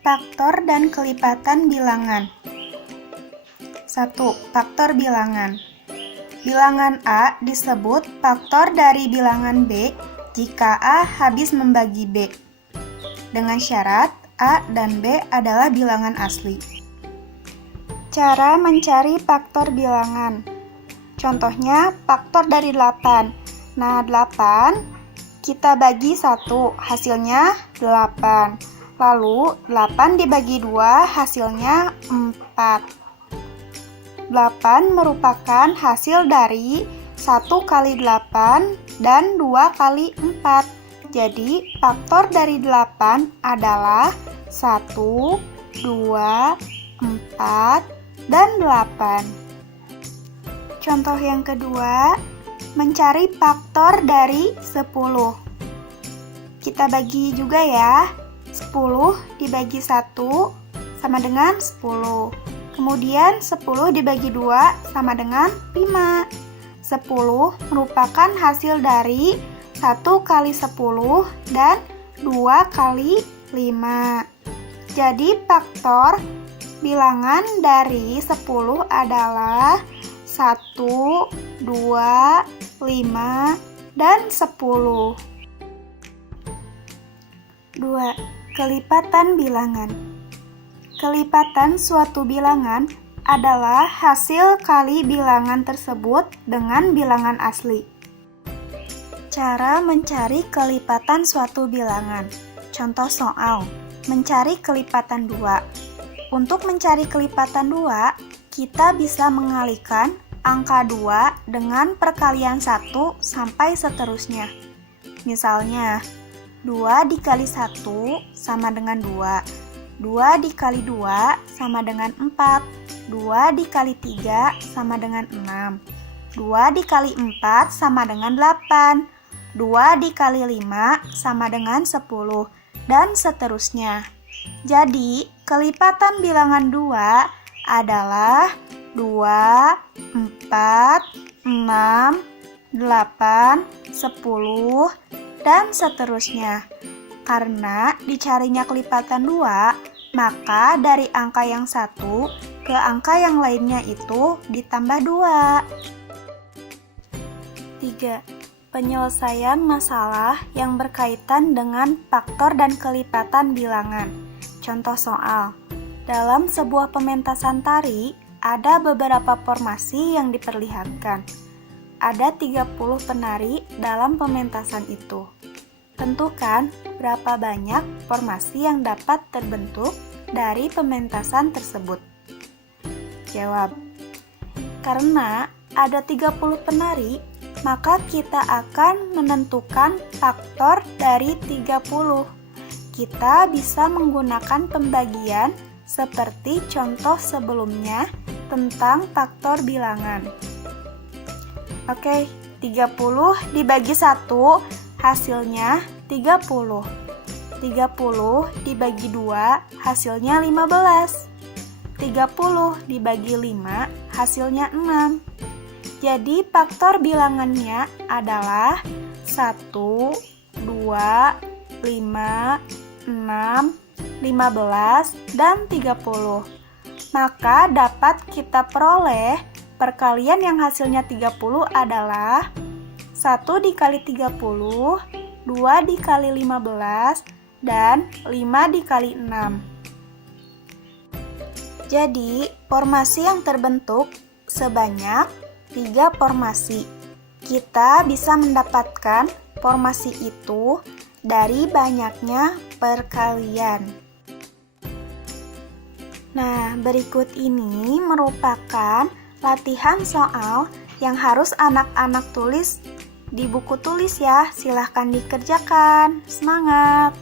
Faktor dan kelipatan bilangan. 1. Faktor bilangan. Bilangan A disebut faktor dari bilangan B jika A habis membagi B, dengan syarat A dan B adalah bilangan asli. Cara mencari faktor bilangan. Contohnya faktor dari 8. Nah, 8 kita bagi 1, hasilnya 8. Lalu 8 dibagi 2, hasilnya 4. 8 merupakan hasil dari 1 kali 8 dan 2 kali 4. Jadi faktor dari 8 adalah 1, 2, 4, dan 8. Contoh yang kedua, mencari faktor dari 10. Kita bagi juga ya. 10 dibagi 1 sama dengan 10. Kemudian 10 dibagi 2 sama dengan 5. 10 merupakan hasil dari 1 kali 10 dan 2 kali 5. Jadi faktor bilangan dari 10 adalah 1, 2, 5, dan 10. 2. Kelipatan bilangan. Kelipatan suatu bilangan adalah hasil kali bilangan tersebut dengan bilangan asli. Cara mencari kelipatan suatu bilangan. Contoh soal, mencari kelipatan 2. Untuk mencari kelipatan 2, kita bisa mengalihkan angka 2 dengan perkalian 1 sampai seterusnya. Misalnya, 2 dikali 1 sama dengan 2. 2 dikali 2 sama dengan 4. 2 dikali 3 sama dengan 6. 2 dikali 4 sama dengan 8. 2 dikali 5 sama dengan 10. Dan seterusnya. Jadi, kelipatan bilangan 2 adalah 2, 4, 6, 8, 10, dan seterusnya. Karena dicarinya kelipatan 2, maka dari angka yang satu ke angka yang lainnya itu ditambah 2. 3. Penyelesaian masalah yang berkaitan dengan faktor dan kelipatan bilangan. Contoh soal. Dalam sebuah pementasan tari, ada beberapa formasi yang diperlihatkan. Ada 30 penari dalam pementasan itu. Tentukan berapa banyak formasi yang dapat terbentuk dari pementasan tersebut. Jawab. Karena ada 30 penari, maka kita akan menentukan faktor dari 30. Kita bisa menggunakan pembagian seperti contoh sebelumnya tentang faktor bilangan. Oke, 30 dibagi 1, hasilnya 30. 30 dibagi 2, hasilnya 15. 30 dibagi 5, hasilnya 6. Jadi faktor bilangannya adalah 1, 2, 5, 6, 15, dan 30. Maka dapat kita peroleh perkalian yang hasilnya 30 adalah 1 dikali 30, 2 dikali 15, dan 5 dikali 6. Jadi, formasi yang terbentuk sebanyak 3 formasi. Kita bisa mendapatkan formasi itu dari banyaknya perkalian. Nah, berikut ini merupakan latihan soal yang harus anak-anak tulis di buku tulis ya. Silahkan dikerjakan. Semangat!